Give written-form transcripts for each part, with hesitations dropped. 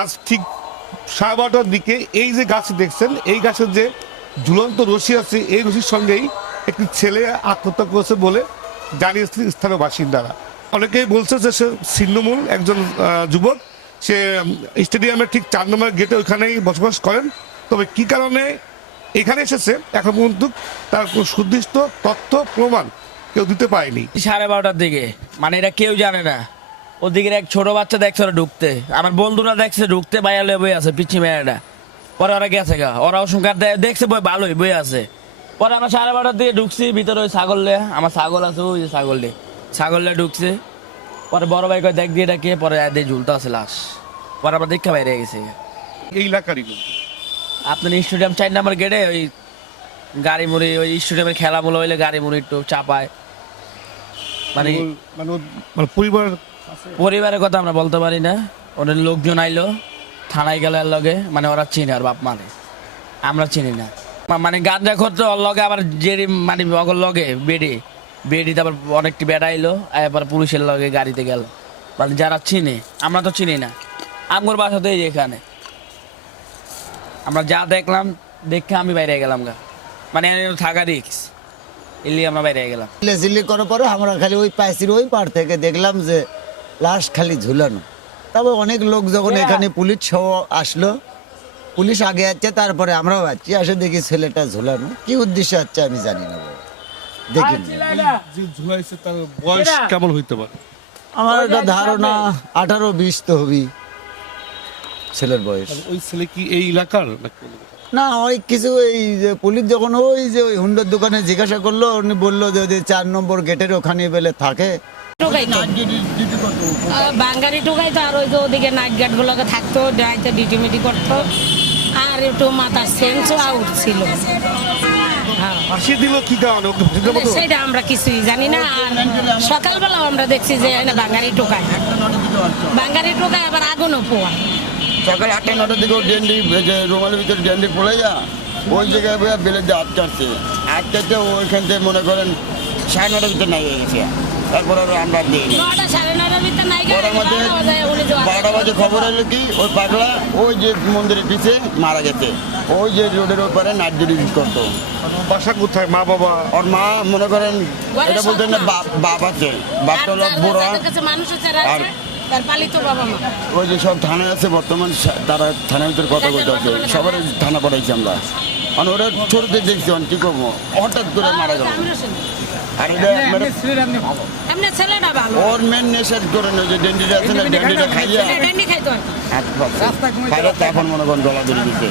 আজ ঠিক 12:30টার দিকে এই যে গাছ দেখছেন, এই গাছের যে ঝুলন্ত রশি আছে, এই রশির সঙ্গেই একটি ছেলে আত্মহত্যা করেছে বলে জানিয়েছে স্থানীয় বাসিন্দারা। অনেকেই বলছে যে সে ছিন্নমূল একজন যুবক, সে স্টেডিয়ামের ঠিক 4 নম্বর গেটে ওইখানেই বসবাস করেন। তবে কি কারণে এখানে এসেছে এখন পর্যন্ত তার কোনো সুনির্দিষ্ট তথ্য প্রমাণ কেউ দিতে পারেনি। 12:30টার দিকে, মানে এটা কেউ জানে না। ওদিকে এক ছোট বাচ্চা দেখছে ওরা ঢুকতে, আমার বন্ধুরা দেখছে ঢুকতে, বাইরে বই আছে পিচ্ছি মেয়েটা। পরে ওরা গেছে গা, ওরা অসংখ্য দেখছে বই ভালোই বই আছে। পরে আমরা 12:30টার দিকে ঢুকছি ভিতরে, ওই ছাগলে, আমার ছাগল আছে ওই যে ছাগলে ঢুকছে। পরে বড় ভাই কয় দেখ দিয়ে ডাকে, পরে দিয়ে ঝুলতে আছে লাশ। পরে আমরা দেখা বাইরে গেছে। এই এলাকারই আপনার স্টেডিয়াম 4 নম্বর গেটে ওই গাড়ি মুড়ি, ওই স্টেডিয়ামের খেলাগুলো হইলে গাড়ি মুড়ি একটু চাপায়। মানে পরিবারের কথা আমরা বলতে পারি না। ওদের লোকজন আইলো, থানায় গেল এর লগে, মানে ওরা চিনে আর বাপ মানে আমরা চিনি না। মানে গাঁজা করতে ওর লগে আবার যে মানে অগর লগে বেডি তারপর অনেকটি বেড়া আইলো, এবার পুলিশের লগে গাড়িতে গেল। মানে যারা চিনে, আমরা তো চিনি না। আমগর বাসাতেই এখানে আমরা যা দেখলাম, দেখে আমি বাইরে গেলাম গা, মানে থাকা রিক্স, এলি আমরা বাইরে গেলাম। চিল্লি করার পরে আমরা খালি ওই পাইছির ওই পার থেকে দেখলাম যে লাশ খালি ঝুলানো। তারপর অনেক লোক যখন এখানে পুলিশ সহ আসলো, পুলিশ আগে যাচ্ছে, তারপরে আমরাও যাচ্ছি, আসে দেখি ছেলেটা ঝুলানো। কি উদ্দেশ্যে হচ্ছে আমি জানি না, দেখি যে ঝুলাইছে তার বয়স কেমন হইতে পারে? আমার একটা ধারণা 18-20 তো হবি ছেলের বয়স। ওই ছেলে কি এই এলাকার? না, ওই কিছু এই যে পুলিশ যখন ওই যে ওই হুন্ডার দোকানে জিজ্ঞাসা করলো, উনি বললো যে 4 নম্বর গেটের ওখানে বেলে থাকে। বাঙ্গারি টোকাইতো, আর ওই যে ওদিকে নাইট গার্ড গুলোকে থাকতো, ডাইতে ডিটিমিটি করতো, আর একটু মাথার সেন্সও আউট ছিল। ফাঁসি দিল কি কারণে? সেটা আমরা কিছুই জানি না। আর সকালবেলাও আমরা দেখছি যে বাঙ্গারি টোকায় আবার আগুনও পোয়া। সকাল 8টা-9টার দিকে ডেন্ডি রুমালের ভিতরে ডেন্ডি পড়ে যা, ওই জায়গায় বেলে দিয়ে আটকাচ্ছে ওইখান থেকে মনে করেন 9:30টার ভিতরে নাই হয়ে গেছে। তারপর আমরা দিই 12টা বাজে খবর এলো কি ওই পাগলা ওই যে মন্দিরের পিছে মারা গেছে, ওই যে রোডের ওপারে নাইট ডিউটি করতো। বাসা কোথায়? মা বাবা? ওর মা মনে করেন এটা বলতেন না, বাপ আছে, বাপটা হলো বুড়া। আর ওই যে সব থানায় আছে বর্তমান, তারা থানার ভিতরে কথা বলতে আছে, সবার থানা পাঠাইছি আমরা। মানে ওরা ছোটতে দেখছি কি করবো, হঠাৎ করে মারা গেল। আর ওর মেন নেশার করে না যে ডেন্ডিটা আছে না, ডেন্ডিটা খাইয়া এখন মনে করেন গলা ধরে দিচ্ছে।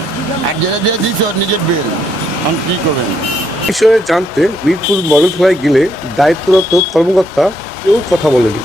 আর যেটা দিয়ে দিচ্ছে ওর নিজের বেল, এখন কি করবেন? বিষয়ে জানতে মিরপুর মডেল থানায় গেলে দায়িত্বরত কর্মকর্তা কেউ কথা বলেনি।